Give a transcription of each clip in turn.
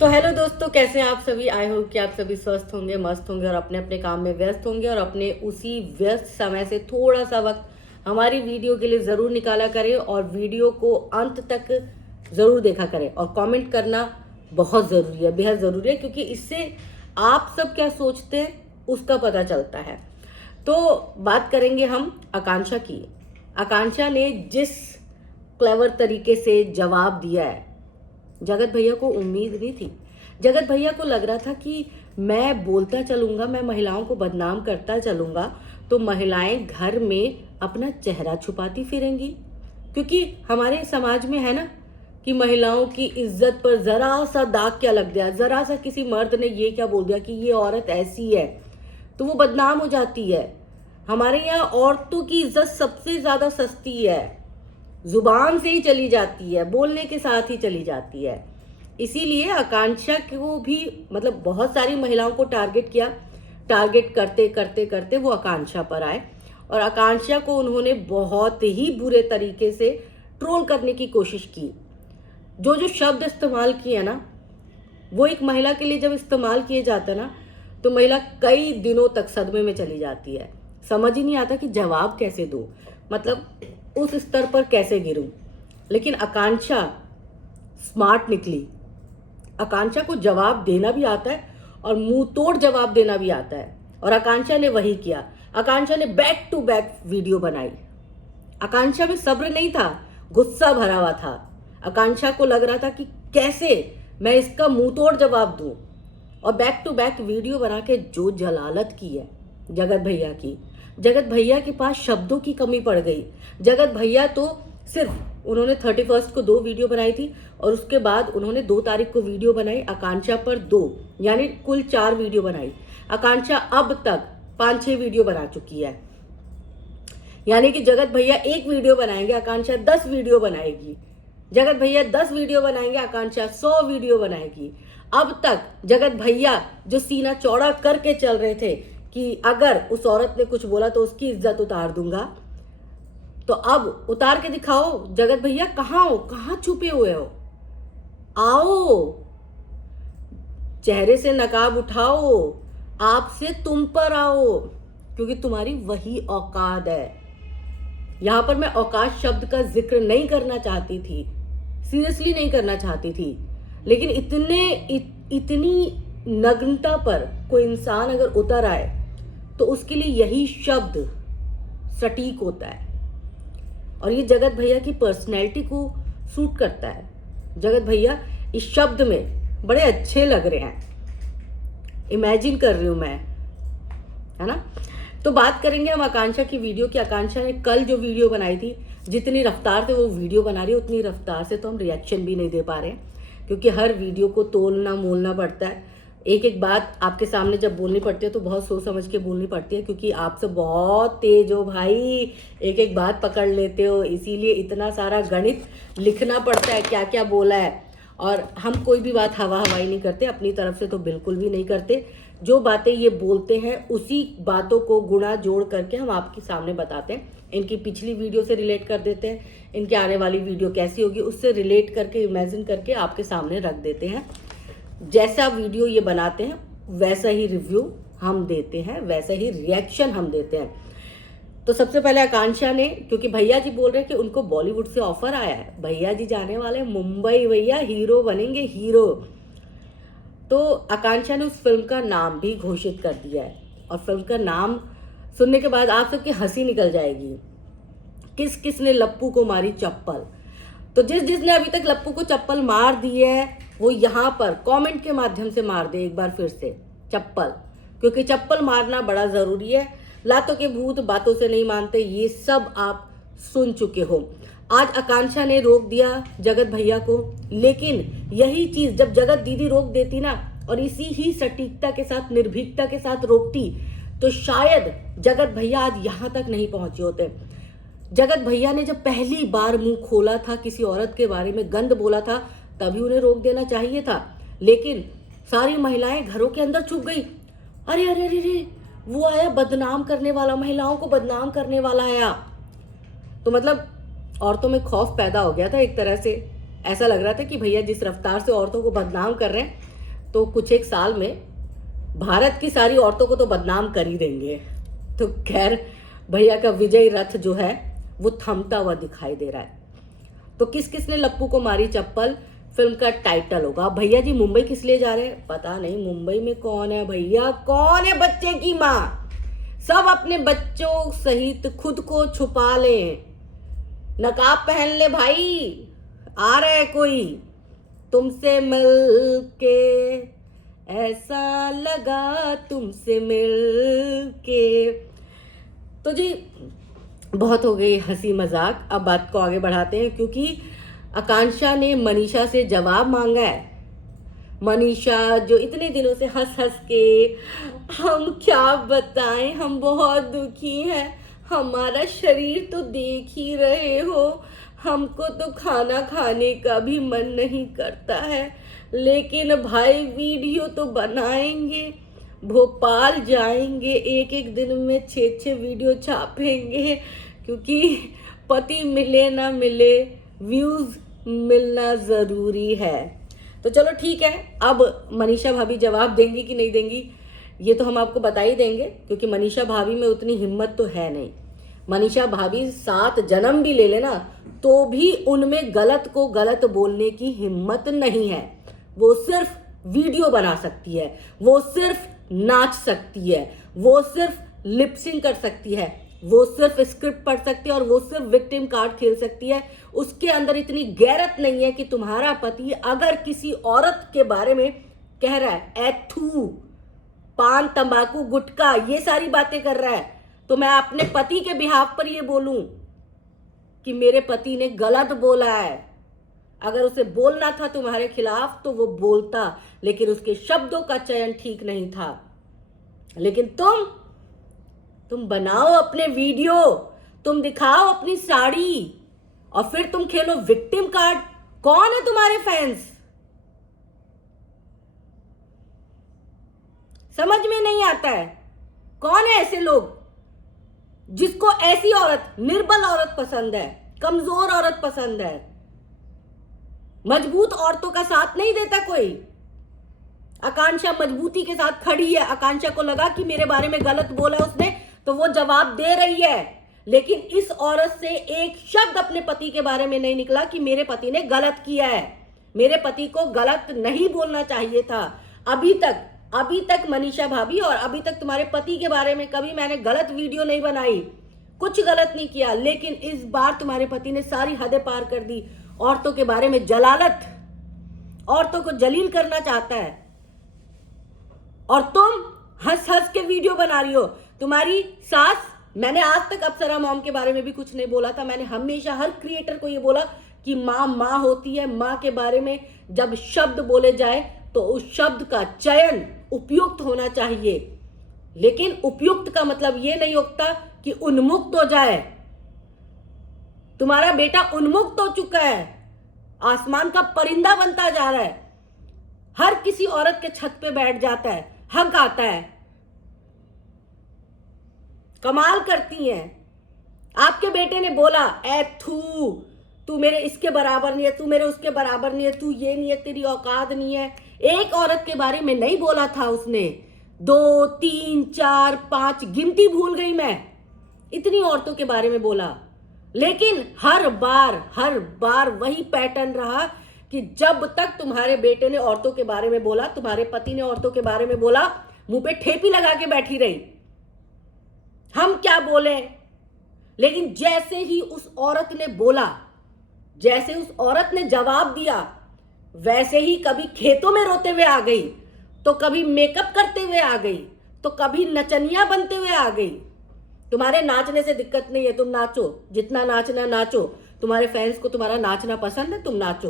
तो हेलो दोस्तों, कैसे हैं आप सभी। आई होप कि आप सभी स्वस्थ होंगे, मस्त होंगे और अपने अपने काम में व्यस्त होंगे और अपने उसी व्यस्त समय से थोड़ा सा वक्त हमारी वीडियो के लिए ज़रूर निकाला करें और वीडियो को अंत तक ज़रूर देखा करें। और कमेंट करना बहुत ज़रूरी है, बेहद ज़रूरी है, क्योंकि इससे आप सब क्या सोचते हैं उसका पता चलता है। तो बात करेंगे हम आकांक्षा की। आकांक्षा ने जिस क्लेवर तरीके से जवाब दिया है, जगत भैया को उम्मीद नहीं थी। जगत भैया को लग रहा था कि मैं बोलता चलूंगा, मैं महिलाओं को बदनाम करता चलूंगा तो महिलाएं घर में अपना चेहरा छुपाती फिरेंगी। क्योंकि हमारे समाज में है ना कि महिलाओं की इज्जत पर जरा सा दाग क्या लग गया, जरा सा किसी मर्द ने ये क्या बोल दिया कि ये औरत ऐसी है तो वो बदनाम हो जाती है। हमारे यहाँ औरतों की इज्जत सबसे ज्यादा सस्ती है, जुबान से ही चली जाती है, बोलने के साथ ही चली जाती है। इसीलिए आकांक्षा को भी मतलब बहुत सारी महिलाओं को टारगेट किया। टारगेट करते करते करते वो आकांक्षा पर आए और आकांक्षा को उन्होंने बहुत ही बुरे तरीके से ट्रोल करने की कोशिश की। जो जो शब्द इस्तेमाल किए ना, वो एक महिला के लिए जब इस्तेमाल किए जाते ना तो महिला कई दिनों तक सदमे में चली जाती है। समझ ही नहीं आता कि जवाब कैसे दूं, मतलब उस स्तर पर कैसे गिरूं। लेकिन आकांक्षा स्मार्ट निकली। आकांक्षा को जवाब देना भी आता है और मुंह तोड़ जवाब देना भी आता है, और आकांक्षा ने वही किया। आकांक्षा ने बैक टू बैक वीडियो बनाई। आकांक्षा में सब्र नहीं था, गुस्सा भरा हुआ था। आकांक्षा को लग रहा था कि कैसे मैं इसका मुंह तोड़ जवाब दूं, और बैक टू बैक वीडियो बना के जो जलालत की है जगत भैया की। जगत भैया के पास शब्दों की कमी पड़ गई। जगत भैया तो सिर्फ उन्होंने 31 को 2 वीडियो बनाई थी और उसके बाद उन्होंने 2 तारीख को वीडियो बनाई आकांक्षा पर 2, यानी कुल 4 वीडियो बनाई। आकांक्षा अब तक 5-6 वीडियो बना चुकी है, यानी कि जगत भैया 1 वीडियो बनाएंगे, आकांक्षा 10 वीडियो बनाएगी। जगत भैया 10 वीडियो बनाएंगे, आकांक्षा 100 वीडियो बनाएगी। अब तक जगत भैया जो सीना चौड़ा करके चल रहे थे कि अगर उस औरत ने कुछ बोला तो उसकी इज्जत उतार दूंगा, तो अब उतार के दिखाओ। जगत भैया कहाँ हो, कहाँ छुपे हुए हो? आओ, चेहरे से नकाब उठाओ, आपसे तुम पर आओ, क्योंकि तुम्हारी वही औकात है। यहां पर मैं औकात शब्द का जिक्र नहीं करना चाहती थी, सीरियसली नहीं करना चाहती थी, लेकिन इतनी नग्नता पर कोई इंसान अगर उतर आए तो उसके लिए यही शब्द सटीक होता है। और ये जगत भैया की पर्सनैलिटी को सूट करता है। जगत भैया इस शब्द में बड़े अच्छे लग रहे हैं, इमेजिन कर रही हूं मैं, है ना। तो बात करेंगे हम आकांक्षा की वीडियो की। आकांक्षा ने कल जो वीडियो बनाई थी, जितनी रफ्तार से वो वीडियो बना रही है उतनी रफ्तार से तो हम रिएक्शन भी नहीं दे पा रहे हैं, क्योंकि हर वीडियो को तोलना मोलना पड़ता है। एक एक बात आपके सामने जब बोलनी पड़ती है तो बहुत सोच समझ के बोलनी पड़ती है, क्योंकि आप सब बहुत तेज हो भाई, एक एक बात पकड़ लेते हो, इसीलिए इतना सारा गणित लिखना पड़ता है क्या क्या बोला है। और हम कोई भी बात हवा हवाई नहीं करते, अपनी तरफ से तो बिल्कुल भी नहीं करते। जो बातें ये बोलते हैं उसी बातों को गुणा जोड़ करके हम आपके सामने बताते हैं। इनकी पिछली वीडियो से रिलेट कर देते हैं, इनके आने वाली वीडियो कैसी होगी उससे रिलेट करके इमेजिन करके आपके सामने रख देते हैं। जैसा वीडियो ये बनाते हैं वैसा ही रिव्यू हम देते हैं, वैसा ही रिएक्शन हम देते हैं। तो सबसे पहले आकांक्षा ने, क्योंकि भैया जी बोल रहे हैं कि उनको बॉलीवुड से ऑफर आया है, भैया जी जाने वाले मुंबई, भैया हीरो बनेंगे, हीरो। तो आकांक्षा ने उस फिल्म का नाम भी घोषित कर दिया है, और फिल्म का नाम सुनने के बाद आप सबकी हंसी निकल जाएगी। किस किस ने लप्पू को मारी चप्पल? तो जिसने अभी तक लप्पू को चप्पल मार दी है वो यहाँ पर कमेंट के माध्यम से मार दे एक बार फिर से चप्पल, क्योंकि चप्पल मारना बड़ा जरूरी है। लातों के भूत बातों से नहीं मानते, ये सब आप सुन चुके हो। आज आकांक्षा ने रोक दिया जगत भैया को, लेकिन यही चीज जब जगत दीदी रोक देती ना और इसी ही सटीकता के साथ, निर्भीकता के साथ रोकती, तो शायद जगत भैया आज यहां तक नहीं पहुंचे होते। जगत भैया ने जब पहली बार मुंह खोला था, किसी औरत के बारे में गंद बोला था, तभी उन्हें रोक देना चाहिए था। लेकिन सारी महिलाएं घरों के अंदर छुप गई। अरे अरे अरे अरे, वो आया बदनाम करने वाला, महिलाओं को बदनाम करने वाला आया। तो मतलब औरतों में खौफ पैदा हो गया था एक तरह से। ऐसा लग रहा था कि भैया जिस रफ्तार से औरतों को बदनाम कर रहे हैं तो कुछ एक साल में भारत की सारी औरतों को तो बदनाम कर ही देंगे। तो खैर भैया का विजय रथ जो है वो थमता हुआ दिखाई दे रहा है। तो किस किस ने लप्पू को मारी चप्पल फिल्म का टाइटल होगा। भैया जी मुंबई किस लिए जा रहे हैं पता नहीं, मुंबई में कौन है भैया, कौन है बच्चे की माँ। सब अपने बच्चों सहित खुद को छुपा लें, नकाब पहन ले भाई, आ रहा है कोई। तुमसे मिल के ऐसा लगा, तुमसे मिल के। तो जी बहुत हो गई हंसी मजाक, अब बात को आगे बढ़ाते हैं क्योंकि आकांक्षा ने मनीषा से जवाब मांगा है। मनीषा जो इतने दिनों से हंस हंस के हम क्या बताएं, हम बहुत दुखी हैं, हमारा शरीर तो देख ही रहे हो, हमको तो खाना खाने का भी मन नहीं करता है, लेकिन भाई वीडियो तो बनाएंगे, भोपाल जाएंगे, एक एक दिन में 6-6 वीडियो छापेंगे, क्योंकि पति मिले ना मिले व्यूज मिलना ज़रूरी है। तो चलो ठीक है, अब मनीषा भाभी जवाब देंगी कि नहीं देंगी ये तो हम आपको बता ही देंगे, क्योंकि मनीषा भाभी में उतनी हिम्मत तो है नहीं। मनीषा भाभी 7 जन्म भी ले लेना तो भी उनमें गलत को गलत बोलने की हिम्मत नहीं है। वो सिर्फ वीडियो बना सकती है, वो सिर्फ नाच सकती है, वो सिर्फ लिपसिंग कर सकती है, वो सिर्फ स्क्रिप्ट पढ़ सकती है और वो सिर्फ विक्टिम कार्ड खेल सकती है। उसके अंदर इतनी गैरत नहीं है कि तुम्हारा पति अगर किसी औरत के बारे में कह रहा है एथू, पान तंबाकू गुटखा ये सारी बातें कर रहा है, तो मैं अपने पति के बिहाफ पर ये बोलूं कि मेरे पति ने गलत बोला है। अगर उसे बोलना था तुम्हारे खिलाफ तो वो बोलता, लेकिन उसके शब्दों का चयन ठीक नहीं था। लेकिन तुम बनाओ अपने वीडियो, तुम दिखाओ अपनी साड़ी और फिर तुम खेलो विक्टिम कार्ड। कौन है तुम्हारे फैंस? समझ में नहीं आता है कौन है ऐसे लोग जिसको ऐसी औरत, निर्बल औरत पसंद है, कमजोर औरत पसंद है। मजबूत औरतों का साथ नहीं देता कोई। आकांक्षा मजबूती के साथ खड़ी है। आकांक्षा को लगा कि मेरे बारे में गलत बोला उसने, तो वो जवाब दे रही है, लेकिन इस औरत से एक शब्द अपने पति के बारे में नहीं निकला कि मेरे पति ने गलत किया है, मेरे पति को गलत नहीं बोलना चाहिए था। अभी तक मनीषा भाभी और अभी तक तुम्हारे पति के बारे में कभी मैंने गलत वीडियो नहीं बनाई, कुछ गलत नहीं किया, लेकिन इस बार तुम्हारे पति ने सारी हदें पार कर दी। औरतों के बारे में जलालत, औरतों को जलील करना चाहता है, और तुम हंस हंस के वीडियो बना रही हो। तुम्हारी सास, मैंने आज तक अप्सरा मॉम के बारे में भी कुछ नहीं बोला था। मैंने हमेशा हर क्रिएटर को ये बोला कि माँ होती है, माँ के बारे में जब शब्द बोले जाए तो उस शब्द का चयन उपयुक्त होना चाहिए। लेकिन उपयुक्त का मतलब ये नहीं होता कि उन्मुक्त हो जाए। तुम्हारा बेटा उन्मुक्त हो चुका है, आसमान का परिंदा बनता जा रहा है, हर किसी औरत के छत पे बैठ जाता है, हक आता है, कमाल करती हैं। आपके बेटे ने बोला ए तू मेरे इसके बराबर नहीं है, तू मेरे उसके बराबर नहीं है, तू ये नहीं है, तेरी औकात नहीं है। एक औरत के बारे में नहीं बोला था उसने, 2, 3, 4, 5 गिनती भूल गई मैं, इतनी औरतों के बारे में बोला। लेकिन हर बार वही पैटर्न रहा कि जब तक तुम्हारे बेटे ने औरतों के बारे में बोला, तुम्हारे पति ने औरतों के बारे में बोला, मुंह पे ठेपी लगा के बैठी रही, हम क्या बोले। लेकिन जैसे ही उस औरत ने बोला, जैसे उस औरत ने जवाब दिया, वैसे ही कभी खेतों में रोते हुए आ गई, तो कभी मेकअप करते हुए आ गई, तो कभी नचनिया बनते हुए आ गई। तुम्हारे नाचने से दिक्कत नहीं है, तुम नाचो, जितना नाचना नाचो। तुम्हारे फैंस को तुम्हारा नाचना पसंद है, तुम नाचो,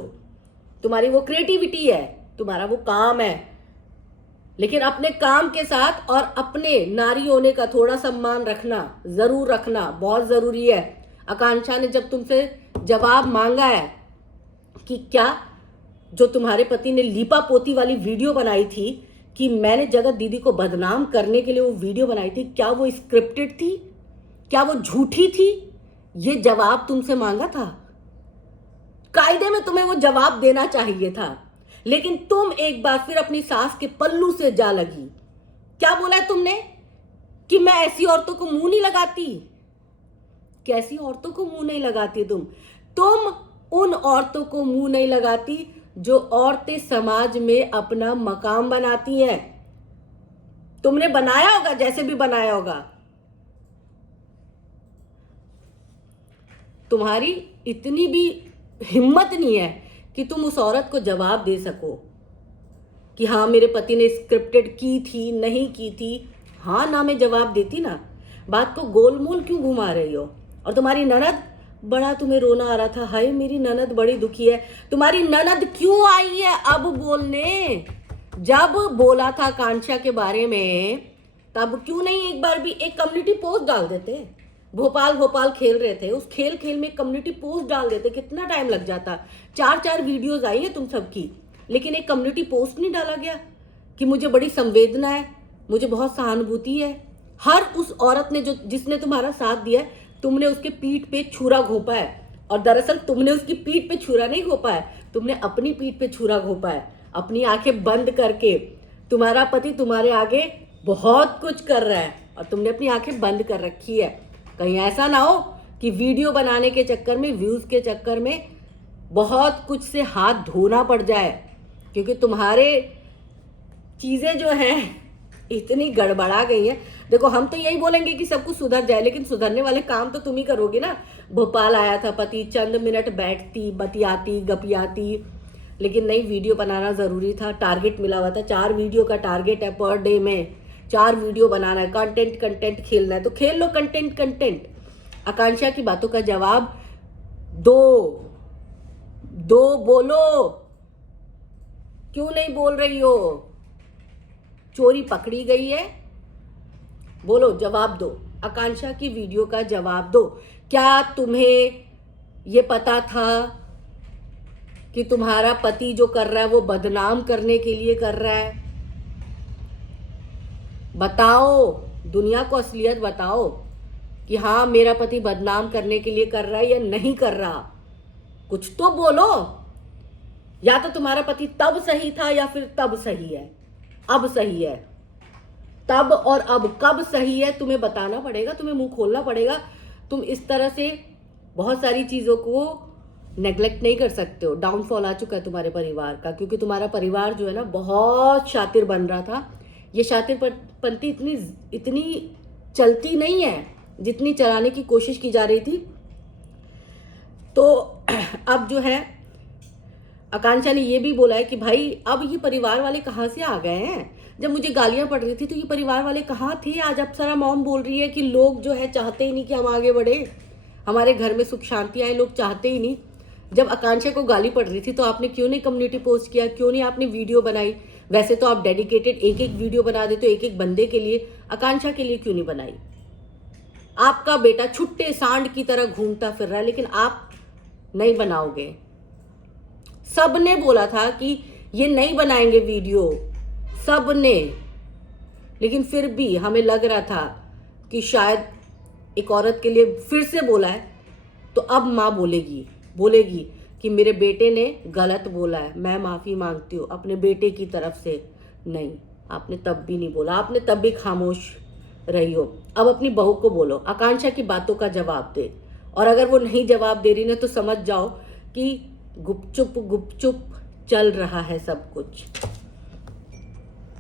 तुम्हारी वो क्रिएटिविटी है, तुम्हारा वो काम है। लेकिन अपने काम के साथ और अपने नारी होने का थोड़ा सम्मान रखना, जरूर रखना, बहुत जरूरी है। आकांक्षा ने जब तुमसे जवाब मांगा है कि क्या जो तुम्हारे पति ने लीपा पोती वाली वीडियो बनाई थी कि मैंने जगत दीदी को बदनाम करने के लिए वो वीडियो बनाई थी, क्या वो स्क्रिप्टेड थी, क्या वो झूठी थी, ये जवाब तुमसे मांगा था। कायदे में तुम्हें वो जवाब देना चाहिए था। लेकिन तुम एक बार फिर अपनी सास के पल्लू से जा लगी। क्या बोला है तुमने कि मैं ऐसी औरतों को मुंह नहीं लगाती। कैसी औरतों को मुंह नहीं लगाती तुम उन औरतों को मुंह नहीं लगाती जो औरतें समाज में अपना मकाम बनाती हैं। तुमने बनाया होगा, जैसे भी बनाया होगा। तुम्हारी इतनी भी हिम्मत नहीं है कि तुम उस औरत को जवाब दे सको कि हाँ मेरे पति ने स्क्रिप्टेड की थी, नहीं की थी। हाँ ना में जवाब देती ना। बात को गोलमोल क्यों घुमा रही हो? और तुम्हारी ननद, बड़ा तुम्हें रोना आ रहा था, हाय मेरी ननद बड़ी दुखी है। तुम्हारी ननद क्यों आई है अब बोलने? जब बोला था आकांक्षा के बारे में तब क्यों नहीं एक बार भी एक कम्युनिटी पोस्ट डाल देते? भोपाल खेल रहे थे, उस खेल में कम्युनिटी पोस्ट डाल देते, कितना टाइम लग जाता। 4 वीडियोस आई है तुम सबकी, लेकिन एक कम्युनिटी पोस्ट नहीं डाला गया कि मुझे बड़ी संवेदना है, मुझे बहुत सहानुभूति है। हर उस औरत ने जिसने तुम्हारा साथ दिया है, तुमने उसके पीठ पे छुरा घोंपा है। और दरअसल तुमने उसकी पीठ पे छुरा नहीं घोंपा है, तुमने अपनी पीठ पे छुरा घोंपा है, अपनी आंखें बंद करके। तुम्हारा पति तुम्हारे आगे बहुत कुछ कर रहा है और तुमने अपनी आंखें बंद कर रखी है। कहीं ऐसा ना हो कि वीडियो बनाने के चक्कर में, व्यूज के चक्कर में बहुत कुछ से हाथ धोना पड़ जाए, क्योंकि तुम्हारे चीजें जो हैं इतनी गड़बड़ा गई हैं। देखो हम तो यही बोलेंगे कि सब कुछ सुधर जाए, लेकिन सुधरने वाले काम तो तुम ही करोगे ना। भोपाल आया था पति, चंद मिनट बैठती, बतियाती, गपियाती, लेकिन नहीं, वीडियो बनाना जरूरी था। टारगेट मिला हुआ था, 4 वीडियो का टारगेट है पर डे में। 4 वीडियो बनाना है, कंटेंट खेलना है तो खेल लो कंटेंट। आकांक्षा की बातों का जवाब दो बोलो। क्यों नहीं बोल रही हो? चोरी पकड़ी गई है, बोलो, जवाब दो। आकांक्षा की वीडियो का जवाब दो। क्या तुम्हें ये पता था कि तुम्हारा पति जो कर रहा है वो बदनाम करने के लिए कर रहा है? बताओ, दुनिया को असलियत बताओ कि हाँ मेरा पति बदनाम करने के लिए कर रहा है या नहीं कर रहा। कुछ तो बोलो। या तो तुम्हारा पति तब सही था या फिर तब सही है, अब सही है। तब और अब कब सही है तुम्हें बताना पड़ेगा, तुम्हें मुंह खोलना पड़ेगा। तुम इस तरह से बहुत सारी चीजों को नेग्लेक्ट नहीं कर सकते हो। डाउनफॉल आ चुका है तुम्हारे परिवार का, क्योंकि तुम्हारा परिवार जो है ना बहुत शातिर बन रहा था। ये शातिरपंती इतनी चलती नहीं है जितनी चलाने की कोशिश की जा रही थी। तो अब जो है आकांक्षा ने ये भी बोला है कि भाई अब ये परिवार वाले कहाँ से आ गए हैं? जब मुझे गालियां पड़ रही थी तो ये परिवार वाले कहाँ थे? आज अप्सरा मॉम बोल रही है कि लोग जो है चाहते ही नहीं कि हम आगे बढ़े, हमारे घर में सुख शांति आए, लोग चाहते ही नहीं। जब आकांक्षा को गाली पड़ रही थी तो आपने क्यों नहीं कम्युनिटी पोस्ट किया, क्यों नहीं आपने वीडियो बनाई? वैसे तो आप डेडिकेटेड एक वीडियो बना देते हो एक बंदे के लिए, आकांक्षा के लिए क्यों नहीं बनाई? आपका बेटा छुट्टे सांड की तरह घूमता फिर रहा है, लेकिन आप नहीं बनाओगे। सबने बोला था कि ये नहीं बनाएंगे वीडियो, सबने, लेकिन फिर भी हमें लग रहा था कि शायद एक औरत के लिए फिर से बोला है तो अब माँ बोलेगी कि मेरे बेटे ने गलत बोला है, मैं माफी मांगती हूँ अपने बेटे की तरफ से। नहीं, आपने तब भी नहीं बोला, आपने तब भी खामोश रही हो। अब अपनी बहू को बोलो, आकांक्षा की बातों का जवाब दे। और अगर वो नहीं जवाब दे रही ना तो समझ जाओ कि गुपचुप चल रहा है सब कुछ।